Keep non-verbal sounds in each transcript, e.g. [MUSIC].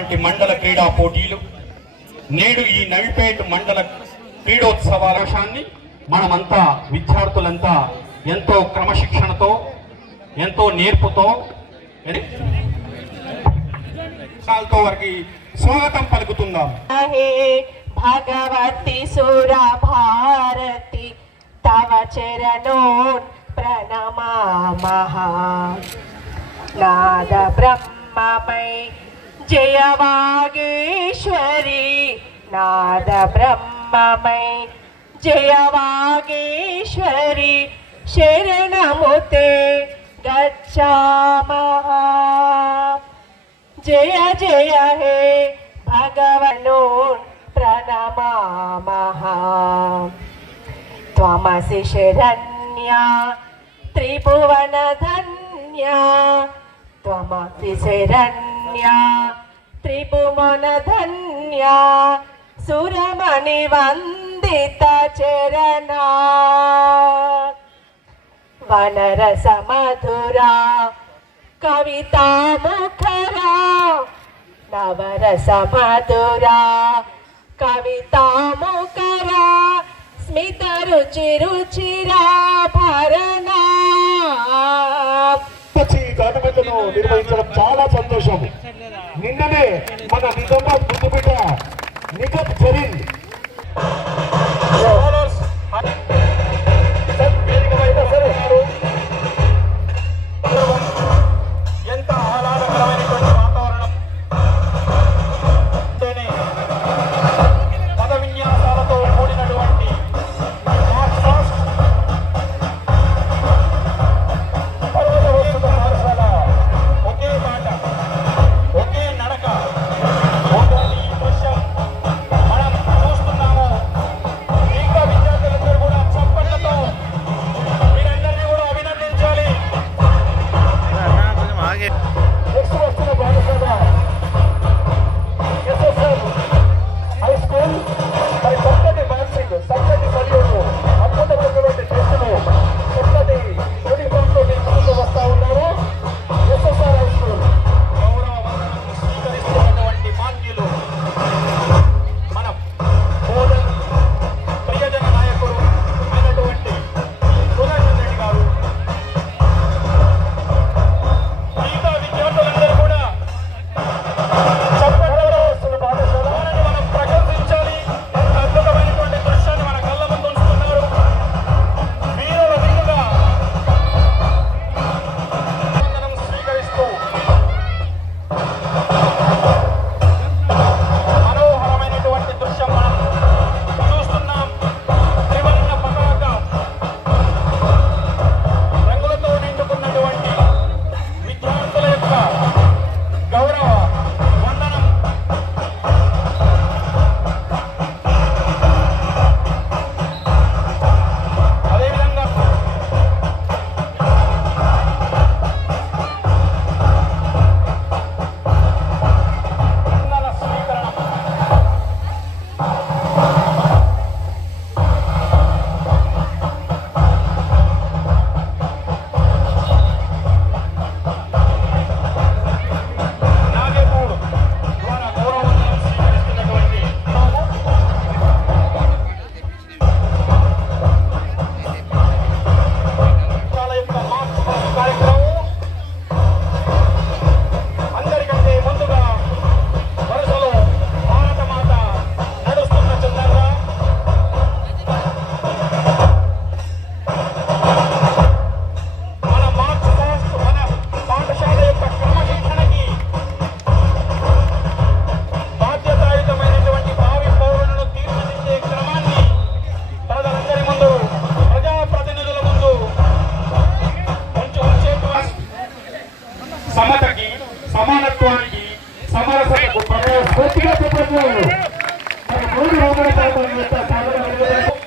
జరిగినటువంటి మండల క్రీడా పోటీలు నేడు ఈ నవిపేట్ మండల క్రీడోత్సవాలంశాన్ని మనమంతా విద్యార్థులంతా ఎంతో క్రమశిక్షణతో ఎంతో నేర్పుతో వారికి స్వాగతం పలుకుతుందాం భగవతి సుర భారతి తవ చరణో ప్రణమామహ. నాద బ్రహ్మమై जय वागेश्वरी नाद ब्रह्ममय जय वागेश्वरी शरणमुते गच्छामः। जय जय, हे भगवनो, प्रणमामः। त्वमसि शरण्या, त्रिभुवनधन्या। त्वमसि शरण्या త్రిభువనధన్య సురమణి వందిత చరణా. వనరస మధురా కవితా ముఖరా నవరస మధురా కవితా ముఖరా స్మిత రుచి రుచిరా భరణా. నిర్వహించడం చాలా సంతోషం నిన్ననే మన నిజామాబాద్ ముద్దుబిడ్డ నిగత్ జరీన్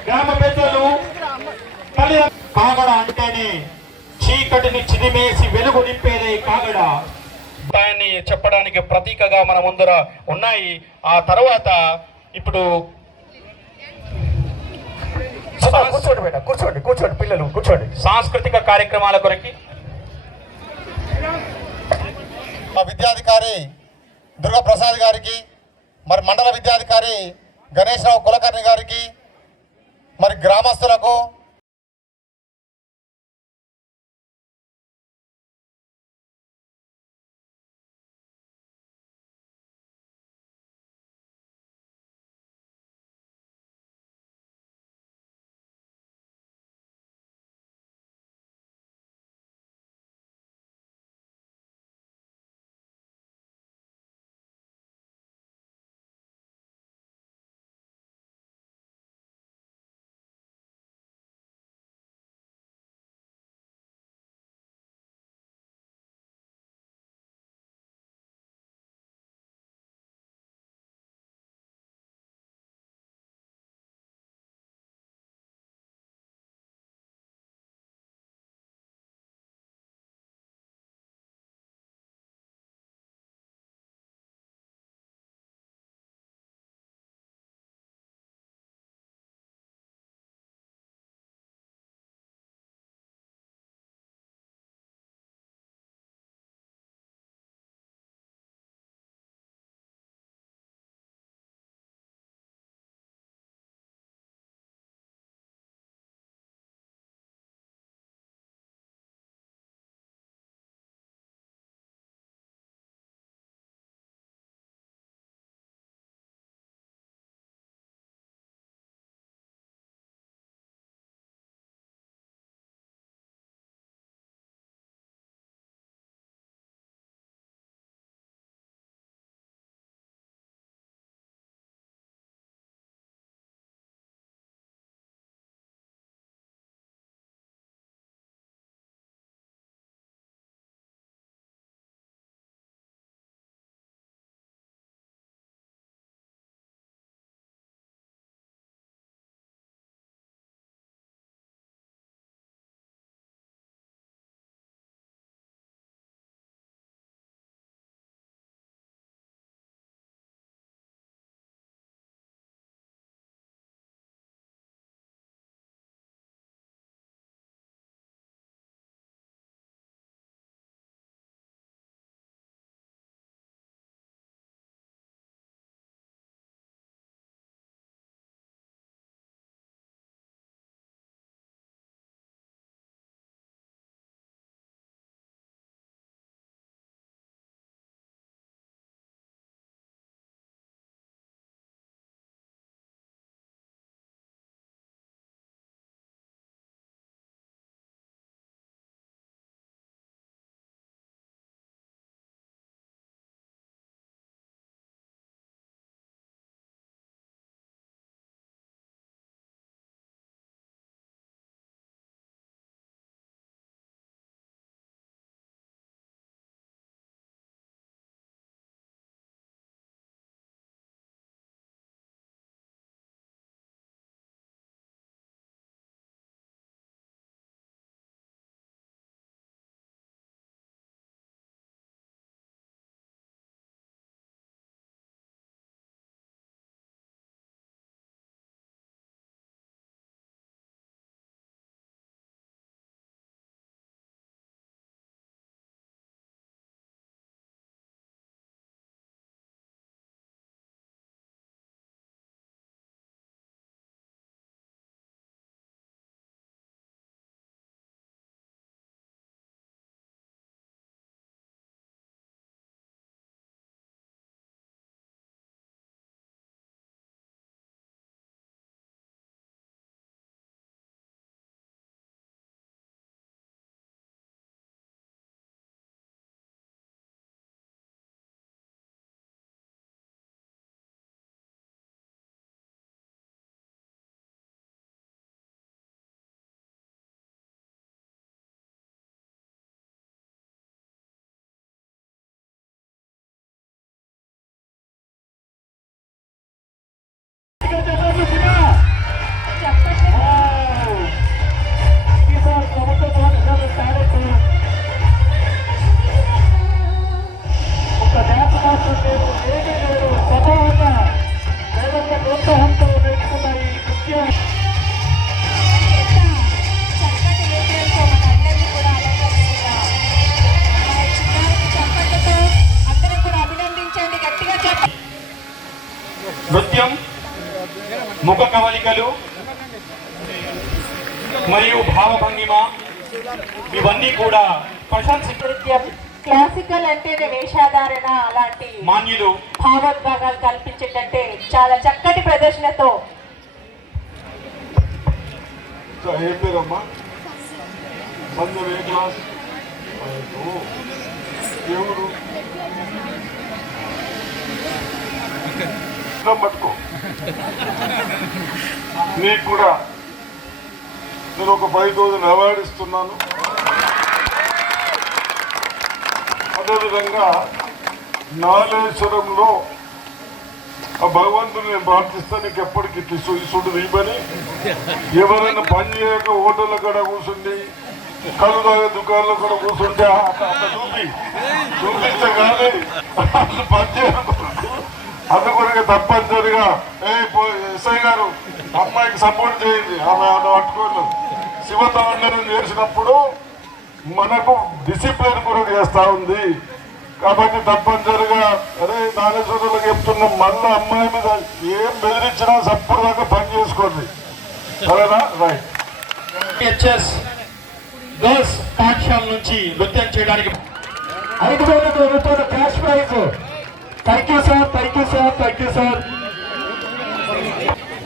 గ్రామ పెద్దలు కాగడ అంటేనే చీకటిని చిదిమేసి వెలుగు నింపేదే కాగడ. దాన్ని చెప్పడానికి ప్రతీకగా మన ముందర ఉన్నాయి. ఆ తర్వాత ఇప్పుడు కూర్చోండి మేడం కూర్చోండి కూర్చోండి పిల్లలు కూర్చోండి. సాంస్కృతిక కార్యక్రమాల కొరకు. మా విద్యాధికారి దుర్గాప్రసాద్ గారికి మరి మండల విద్యాధికారి గణేష్ రావు కులకర్ణి గారికి మరి గ్రామస్తులకు కవలికలు మరియు భావభంగిమ ఇవన్నీ కూడా క్లాసికల్ అంటేనే వేషాధారణ అలాంటి మాన్యులు. భావోద్వేగాలు కల్పించేటట్టే చాలా చక్కటి ప్రదర్శనతో ఏం సంజయ్ ఏ క్లాస్. [LAUGHS] ఇంకా పట్టుకో. నీకు కూడా నేను ఒక ఫైవ్ థౌజండ్ అవార్డు ఇస్తున్నాను అదేవిధంగా నాలేశ్వరంలో ఆ భగవంతుని నేను ప్రార్థిస్తాను నీకు ఎప్పటికీ ఇసు ఇసుడు నీపని ఎవరైనా పని చేయక హోటల్ కూడా కూర్చుండి కళ్ళు తాగే దుకాణంలో కూడా కూర్చుంటే చూపి. చూపించగానే అసలు పని చేయకుండా అందుకొనగా తప్పనిసరిగా ఏ ఎస్ఐ గారు అమ్మాయికి సపోర్ట్ చేయండి. ఆమె ఆమె పట్టుకోండి. శివతాండనం చేసినప్పుడు మనకు డిసిప్లిన్ కూడా చేస్తా ఉంది. కాబట్టి తప్పనిసరిగా అరే నాగేశ్వరులకు చెప్తున్నాం మళ్ళీ అమ్మాయి మీద ఏం బెదిరించినా సప్పుడు దాకా పని చేసుకోండి. సరేనా? రైట్. హెచ్ఎస్ గర్ల్స్ పాఠశాల నుంచి నృత్యం చేయడానికి ఐదు వేలకు cash prize. Thank you sir thank you sir thank you sir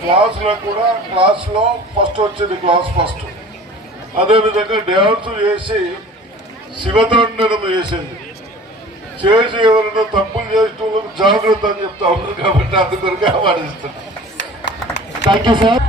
క్లాస్లో కూడా క్లాస్లో ఫస్ట్ వచ్చింది క్లాస్ ఫస్ట్. అదేవిధంగా డ్యాన్స్ చేసి శివతాండనం చేసింది. చేసి ఎవరైనా తప్పులు చేసిన జాగ్రత్త అని చెప్తా ఉన్నారు కాబట్టి అందుకొరకే వాడిస్తుంది thank you sir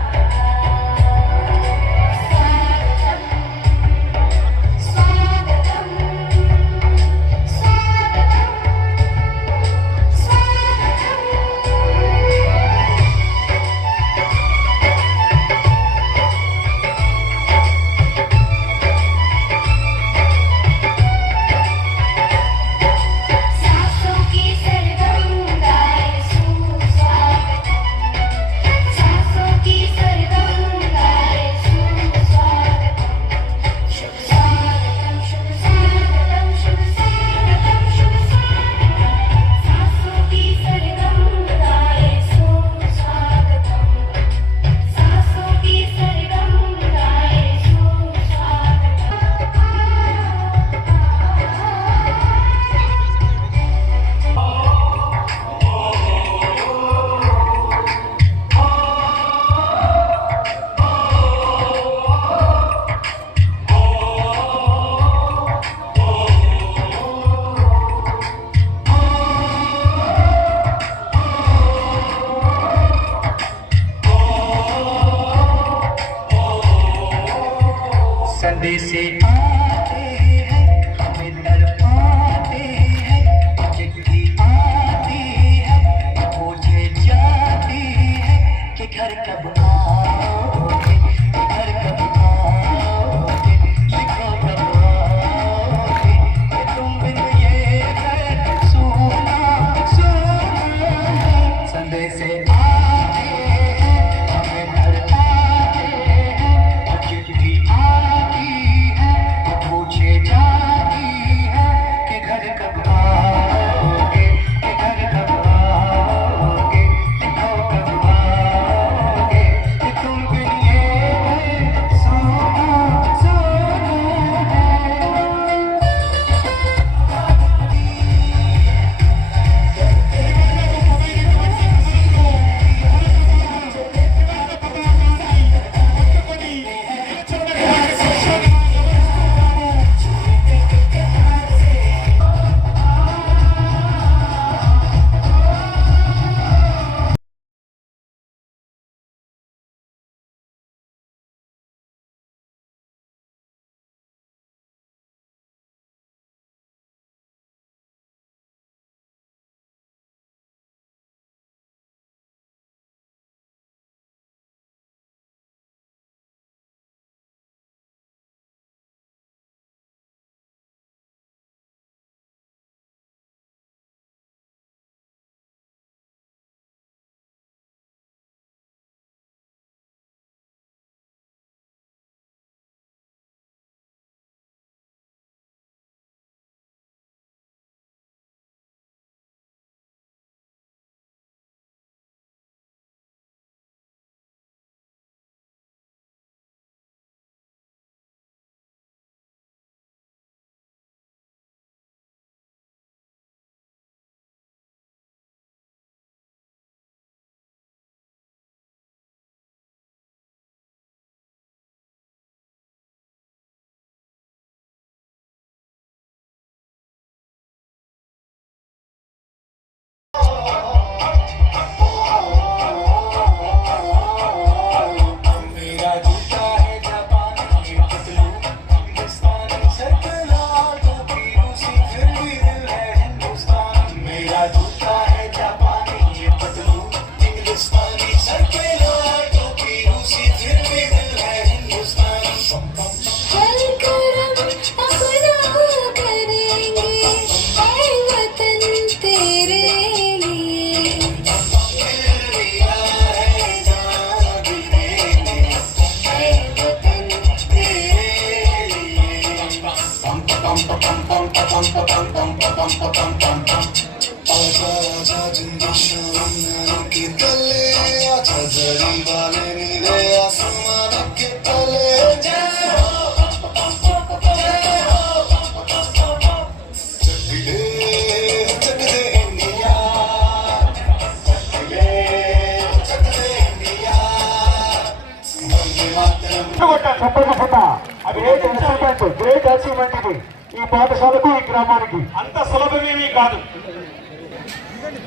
Great achievement today. పాఠశాలకు ఈ గ్రామానికి. అంత సులభమేమీ కాదు.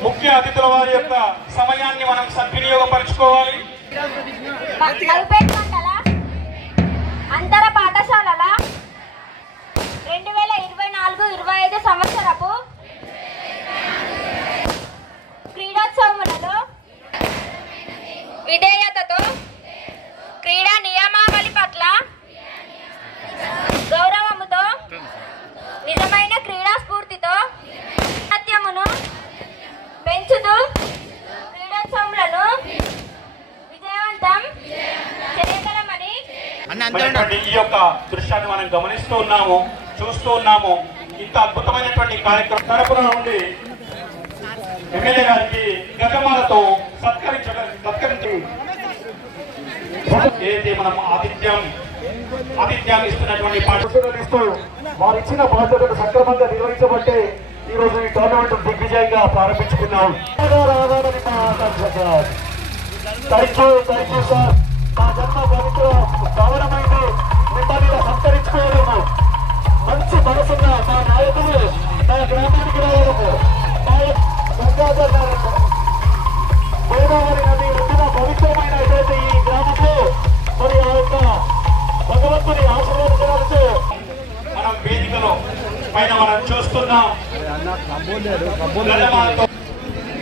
ముఖ్య అతిథుల వారి యొక్క సమయాన్ని మనం సద్వినియోగపరచుకోవాలి. అంతర పాఠశాలల? రెండు వేల ఇరవై నాలుగు ఇరవై ఐదు సంవత్సరపు క్రీడోత్సవములలో ఉన్నటువంటి ఈ యొక్క దృశ్యాన్ని మనం గమనిస్తూ ఉన్నాము చూస్తూ ఉన్నాము. ఇంత అద్భుతమైనటువంటి కార్యక్రమం తరపున నుండి ఎమ్మెల్యే గారికి గతమాలతో సత్కరించడం సత్కరించి ఏదైతే మనం ఆతిథ్యం ఆతిథ్యాన్ని ఇస్తున్నటువంటి పాఠ ఇస్తూ వారు ఇచ్చిన బాధ్యతను సక్రమంగా నిర్వహించబట్టే ఈ రోజు ఈ టోర్నమెంట్ దిగ్విజయంగా ప్రారంభించుకున్నాం. Sir thank you thank you sir మా జన్మ పవిత్ర పావనమైంది మిమ్మల్ని సంతరించుకోవడము మంచి మనసున్న మా నాయకులు మా గ్రామానికి రావడము గంగాధర్ గారు. గోదావరి నది ఒడ్డున పవిత్రమైన ఈ గ్రామంలో మరి ఆ యొక్క భగవంతుని ఆశీర్వాదాలతో మనం వేదికలో పైన మనం చూస్తున్నాం.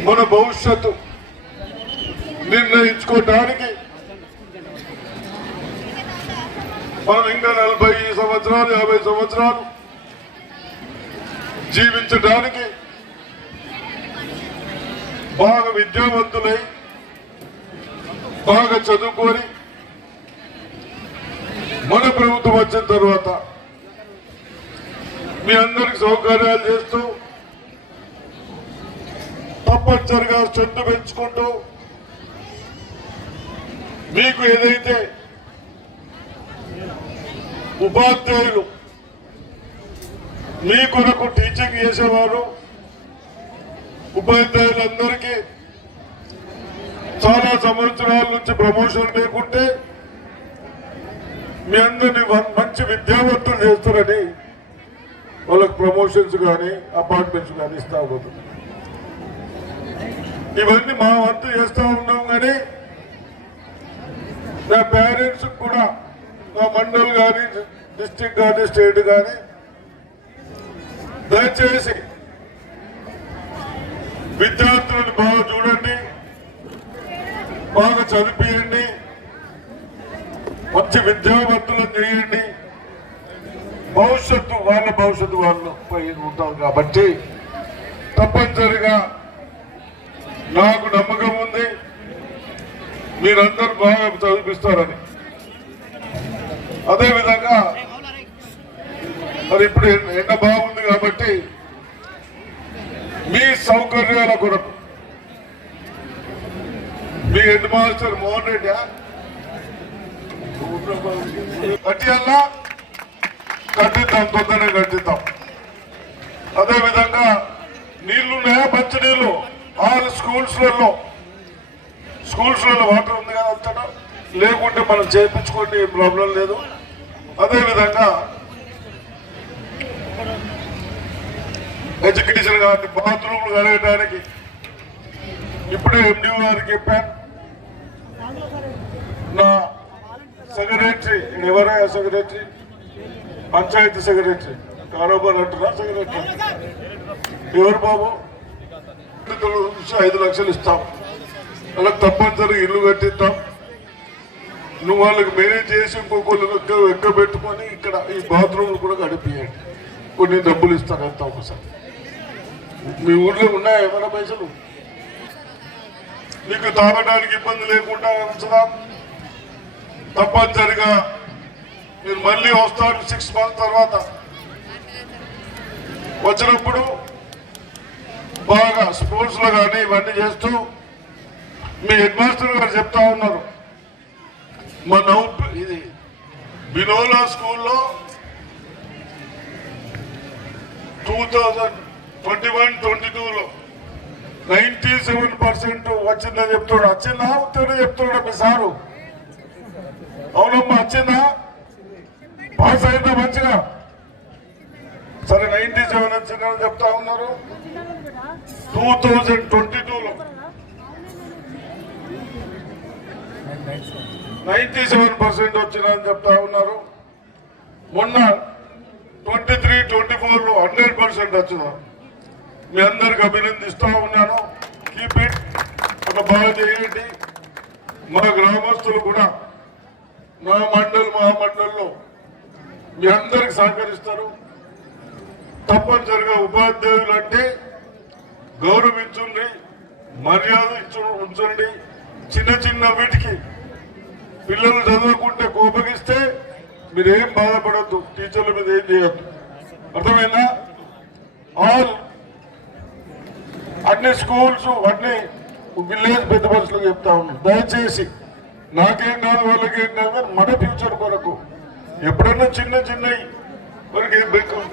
మన భవిష్యత్తు నిర్ణయించుకోవడానికి మనం ఇంకా నలభై సంవత్సరాలు యాభై సంవత్సరాలు జీవించడానికి బాగా విద్యావంతులై బాగా చదువుకొని మన ప్రభుత్వం వచ్చిన తర్వాత మీ అందరికి సౌకర్యాలు చేస్తూ తప్పనిసరిగా చెట్టు పెంచుకుంటూ మీకు ఏదైతే ఉపాధ్యాయులు. మీ కొరకు టీచింగ్ చేసేవారు ఉపాధ్యాయులందరికీ చాలా సంవత్సరాల నుంచి ప్రమోషన్ లేకుంటే మీ అందరినీ మంచి విద్యావంతులు చేస్తారని వాళ్ళకి ప్రమోషన్స్ కానీ అపార్ట్మెంట్స్ కానీ ఇస్తా పోతుంది ఇవన్నీ మా వంతు చేస్తూ ఉన్నాం కానీ నా పేరెంట్స్ కూడా మా మండల్ కానీ డిస్టిక్ కానీ స్టేట్ కానీ దయచేసి విద్యార్థులను బాగా చూడండి బాగా చదివియండి మంచి విద్యావంతులను చేయండి. భవిష్యత్తు వాళ్ళ భవిష్యత్తు వాళ్ళు పై ఉంటారు కాబట్టి తప్పనిసరిగా నాకు నమ్మకం ఉంది. మీరందరూ బాగా చదివిస్తారని అదేవిధంగా మరి ఇప్పుడు ఎండ- బాగుంది కాబట్టి మీ సౌకర్యాల కొరకు మీ హెడ్ మాస్టర్ మోహన్ రెడ్డి కట్టియల్లా కట్టిద్దాం తొందరగా కట్టిద్దాం. అదేవిధంగా నీళ్ళున్నాయా పచ్చి నీళ్ళు. ఆల్ స్కూల్స్లలో. స్కూల్స్లలో వాటర్ ఉంది కదా అంతటా? లేకుంటే మనం చేయించుకోండి ఏం ప్రాబ్లం లేదు. అదేవిధంగా ఎడ్యుకేషన్ కానీ బాత్రూమ్లు కడగడానికి ఇప్పుడే ఎండి గారికి చెప్పాను నా సెక్రటరీ ఎవరే సెక్రటరీ? పంచాయతీ సెక్రటరీ. కారోబార్ అంటున్నా సెక్రటరీ. ఎవరు బాబు? నుంచి ఐదు లక్షలు ఇస్తాం. వాళ్ళకి తప్పనిసరిగా ఇల్లు కట్టిస్తాం. నువ్వు వాళ్ళకి మేనేజ్ చేసి ఇంకొకళ్ళు ఎక్క పెట్టుకొని ఇక్కడ ఈ బాత్రూమ్లు కూడా గడిపియండి కొన్ని డబ్బులు ఇస్తాను ఎంత ఒకసారి. మీ ఊర్లో ఉన్నాయా ఏమైనా పైసలు? మీకు తాగడానికి ఇబ్బంది లేకుండా ఉంచుదాం తప్పనిసరిగా మీరు మళ్ళీ వస్తారు సిక్స్ మంత్స్ తర్వాత. వచ్చినప్పుడు బాగా స్పోర్ట్స్లో కానీ ఇవన్నీ చేస్తూ మీ హెడ్ మాస్టర్ గారు చెప్తా ఉన్నారు. మన ఇది బినోలా స్కూల్లో two thousand twenty one twenty టూలో నైంటీ సెవెన్ పర్సెంట్ వచ్చిందని చెప్తున్నాడు. వచ్చిందా ఉత్తరే చెప్తున్నాడు మీ సారు. అవునమ్మా వచ్చిందా పాస్ అయిందా మంచిగా. సరే నైన్టీ సెవెన్ వచ్చిందని చెప్తా ఉన్నారు. టూ థౌజండ్ ట్వంటీ టూలో నైన్టీ సెవెన్ పర్సెంట్ వచ్చిందని చెప్తా ఉన్నారు. మొన్న ట్వంటీ త్రీ ట్వంటీ ఫోర్లో హండ్రెడ్ పర్సెంట్ వచ్చింది. మీ అందరికి అభినందిస్తా ఉన్నాను. కీప్ ఇట్ ఒక బాగా చేయండి. మా గ్రామస్తులు కూడా మా మండలి మా మండలిలో మీ అందరికి సహకరిస్తారు. తప్పనిసరిగా ఉపాధ్యాయులు అంటే గౌరవించండి మర్యాద ఇచ్చు ఉంచండి చిన్న చిన్న వీటికి పిల్లలు చదువుకుంటే కోపగిస్తే మీరేం బాధపడద్దు టీచర్ల మీద ఏం చేయొద్దు. అర్థమైందా? ఆల్ అన్ని స్కూల్స్ అన్ని విలేజ్ పెద్ద మనుషులకు చెప్తా ఉన్నాను దయచేసి నాకేం కాదు వాళ్ళకేం కాదు మన ఫ్యూచర్ కొరకు. ఎప్పుడన్నా చిన్న చిన్నవి మనకి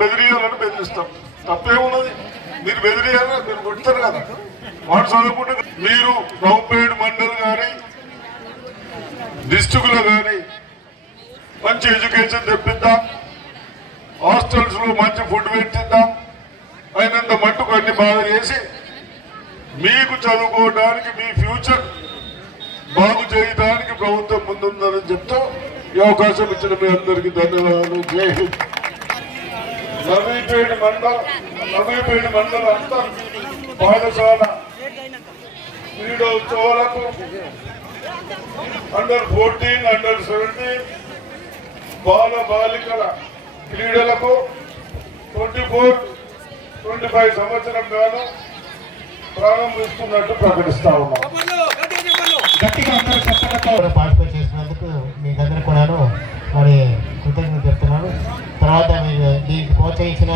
బెదిరియాలని బెదిరిస్తాం. తప్పేమున్నది మీరు బెదిరియాలని మీరు కొడతారు కదా. వాడు చదువుకుంటే మీరు రౌపేడు మండల్ కానీ డిస్టిక్లో కానీ మంచి ఎడ్యుకేషన్ తెప్పిద్దాం. హాస్టల్స్లో మంచి ఫుడ్ పెట్టిద్దాం. అయినంత మట్టుకు అన్ని బాగా చేసి మీకు చదువుకోవడానికి మీ ఫ్యూచర్ బాగు చేయడానికి ప్రభుత్వం ముందుందని చెప్తూ ఈ అవకాశం ఇచ్చిన మీ అందరికీ ధన్యవాదాలు. జై హింద్. నవీపేట మండలం నవీపేట మండలం అంతా పాఠశాల క్రీడోత్సవాలకు అండర్ ఫోర్టీన్ అండర్ సెవెంటీన్ బాల బాలికల క్రీడలకు ట్వంటీ ఫోర్ ట్వంటీ ఫైవ్ సంవత్సరం గాను ప్రారంభిస్తున్నట్టు ప్రకటిస్తా ఉన్నాం. గట్టిగా అందరూ చెప్పడంతో పార్టిసిపేట్ చేసినందుకు మీకు అందరూ కూడాను మరి కృతజ్ఞత చెప్తున్నాను. తర్వాత మీరు దీనికి ప్రోత్సహించిన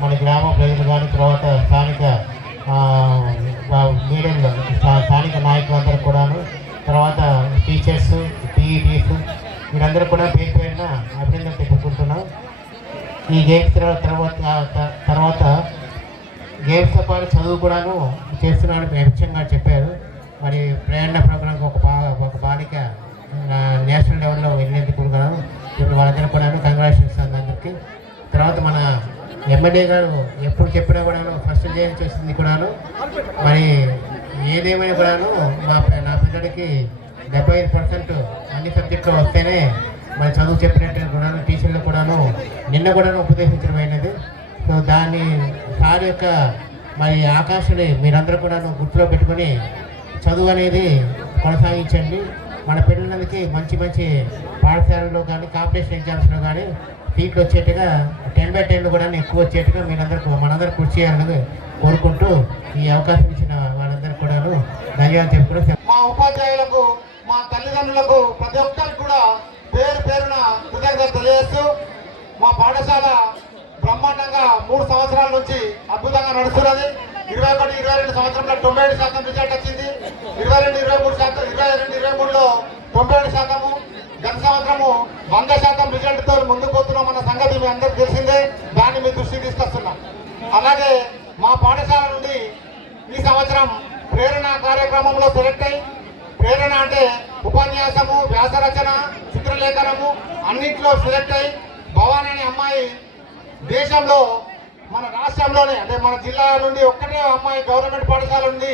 మన గ్రామ ప్రజలు కానీ తర్వాత స్థానిక స్థా- స్థానిక నాయకులందరూ కూడాను తర్వాత టీచర్స్ పీఈటీస్ వీరందరూ కూడా పేరు పేరున అభినందన తెలుపుకుంటున్నాం. ఈ గేమ్స్ తర్వాత తర్వాత తర్వాత గేమ్స్తో పాటు చదువు కూడాను చేస్తున్నాడు ప్రత్యేకంగా చెప్పారు. మరి ప్రేరణ ప్రోగ్రాంకి ఒక బా ఒక బాలిక నేషనల్ లెవెల్లో వెళ్ళేందుకు కూడాను ఇప్పుడు వాళ్ళందరూ కూడాను కంగ్రాచులేషన్స్ అందరికీ. తర్వాత మన ఎమ్మెల్యే గారు ఎప్పుడు చెప్పినా కూడాను ఫస్ట్ చేయాల్సి వచ్చింది కూడాను. మరి ఏదేమైనా కూడాను మా నా పిల్లడికి డెబ్బై ఐదు పర్సెంట్ అన్ని సబ్జెక్టులు వస్తేనే మరి చదువు చెప్పినట్టు కూడాను టీచర్లు కూడాను నిన్న కూడాను ఉపదేశించడమైనది సో దాన్ని సార్ యొక్క మరి ఆకాశాన్ని మీరందరూ కూడాను గుర్తులో పెట్టుకొని చదువు అనేది కొనసాగించండి. మన పిల్లలకి మంచి మంచి పాఠశాలలో కానీ కాంపిటీషన్ ఎగ్జామ్స్లో కానీ సీట్లు వచ్చేట్టుగా టెన్ బై టెన్ కూడా ఎక్కువ వచ్చేట్టుగా మీరందరూ మనందరూ కృషి చేయాలని కోరుకుంటూ ఈ అవకాశం ఇచ్చిన వాళ్ళందరూ ధన్యవాదాలు మా ఉపాధ్యాయులకు మా తల్లిదండ్రులకు ప్రతి ఒక్కరికి కూడా పేరు పేరున కృతజ్ఞత తెలియజేస్తూ మా పాఠశాల బ్రహ్మాండంగా మూడు సంవత్సరాల నుంచి అద్భుతంగా నడుస్తున్నది. ఇరవై ఒకటి ఇరవై రెండు సంవత్సరంలో తొంభై ఏడు శాతం రిజల్ట్ వచ్చింది. ఇరవై రెండు ఇరవై మూడు శాతం ఇరవై రెండు ఇరవై మూడులో తొంభై ఏడు శాతము. గత సంవత్సరము వంద శాతం రిజల్ట్తో ముందుకు పోతున్నాం అన్న సంగతి మీ అందరికీ తెలిసిందే. దాన్ని మీ దృష్టికి తీసుకొస్తున్నాం. అలాగే మా పాఠశాల నుండి ఈ సంవత్సరం ప్రేరణ కార్యక్రమంలో సెలెక్ట్ అయి ప్రేరణ అంటే ఉపన్యాసము వ్యాసరచన చిత్రలేఖనము అన్నింటిలో సెలెక్ట్ అయి భవానీ అనే అమ్మాయి దేశంలో మన రాష్ట్రంలోనే అంటే మన జిల్లా నుండి ఒక్కటే అమ్మాయి గవర్నమెంట్ పాఠశాల నుండి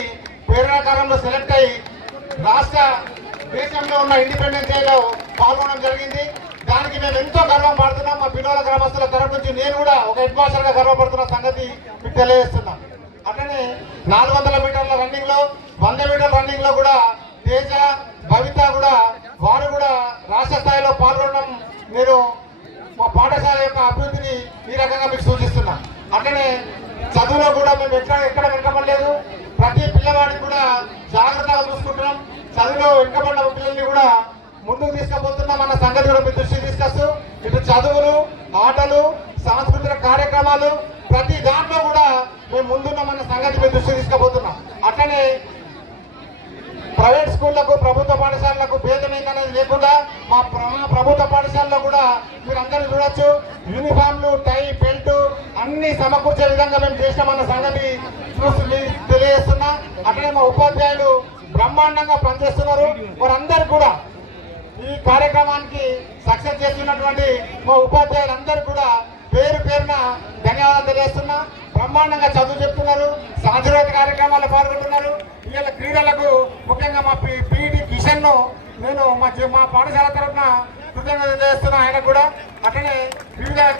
ప్రేరణ సెలెక్ట్ అయి రాష్ట్ర దేశంలో ఉన్న ఇండిపెండెన్స్ డేలో పాల్గొనడం జరిగింది. దానికి మేము ఎంతో గర్వం పడుతున్నాం. మా పిల్లల గ్రామస్తుల తరఫు నుంచి నేను కూడా ఒక హెడ్ మాస్టర్గా గర్వపడుతున్న సంగతి మీకు తెలియజేస్తున్నాను. అట్లనే నాలుగు వందల మీటర్ల రన్నింగ్లో వంద మీటర్ల రన్నింగ్లో కూడా తేజ భవిత కూడా వారు కూడా రాష్ట్ర స్థాయిలో పాల్గొనడం నేను మా పాఠశాల యొక్క అభివృద్ధిని ఈ రకంగా మీకు సూచిస్తున్నా. అట్లనే చదువులో కూడా మేము ఎక్కడ ఎక్కడ వెనకబడలేదు. ప్రతి పిల్లవాడికి కూడా జాగ్రత్తగా చూసుకుంటున్నాం. చదువులో వెనకబడిన పిల్లల్ని కూడా ముందుకు తీసుకుపోతున్నాం అన్న సంగతి కూడా మీ దృష్టి తీసుకొస్తూ ఇటు చదువులు ఆటలు సాంస్కృతిక కార్యక్రమాలు ప్రతి దాంట్లో కూడా మేము ముందున్నామన్న సంగతి మీ దృష్టి తీసుకుపోతున్నాం. అట్లనే ప్రైవేట్ స్కూళ్ళకు ప్రభుత్వ పాఠశాలలకు భేదమేం అనేది లేకుండా మా మా ప్రభుత్వ పాఠశాలలో కూడా మీరు అందరూ చూడొచ్చు. యూనిఫామ్లు టై బెల్ట్ అన్ని సమకూర్చే విధంగా మేము చేసినామన్న సంగతి చూసి తెలియజేస్తున్నా. అట్లనే మా ఉపాధ్యాయులు బ్రహ్మాండంగా పనిచేస్తున్నారు. వారందరూ కూడా ఈ కార్యక్రమానికి సక్సెస్ చేస్తున్నటువంటి మా ఉపాధ్యాయులందరూ కూడా పేరు పేరున ధన్యవాదాలు తెలియజేస్తున్నా. బ్రహ్మాండంగా చదువు చెప్తున్నారు సాంస్కృతిక కార్యక్రమాల్లో పాల్గొంటున్నారు. ఇవాళ క్రీడలకు ముఖ్యంగా మా పీఈడి కిషన్ను నేను మా మా పాఠశాల తరఫున కృతజ్ఞత చేస్తున్నా ఆయన కూడా అట్లనే వివిధ